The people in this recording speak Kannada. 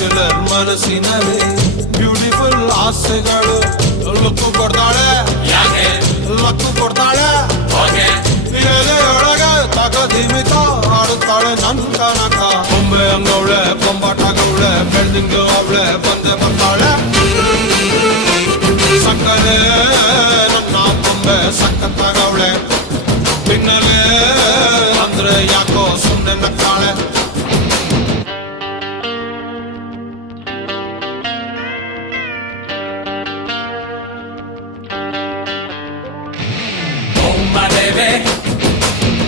ಬ್ಯಾಚುಲರ್ ಮನಸ್ಸಿನಲ್ಲಿ ಬ್ಯೂಟಿಫುಲ್ ಆಸೆಗಳು ಲಕ್ಕು ಕೊಡ್ತಾಳೆ ಲಕ್ಕು ಕೊಡ್ತಾಳೆ ಎದೆಯೊಳಗೆ ತಗದಿಮಿತ ಆಡುತ್ತಾಳೆ ನನ್ ಕನಕ ಬೊಂಬೆ ಅಂಗವಳೆ ಬೊಂಬಾಟಗವಳೆ ಬೆಳ್ದಿಂಗ ಅವಳೆ ಬಂದೆ ಬರ್ತಾಳೆ ಸಕ್ಕರೆ ನನ್ನ ಬೊಂಬೆ ಸಕ್ಕತ್ತಾಗವಳೆ ಬಿನ್ನಲೆ ಅಂದ್ರೆ ಯಾಕೋ ಸುಮ್ಮನೆ ನಕ್ಕಾಳೆ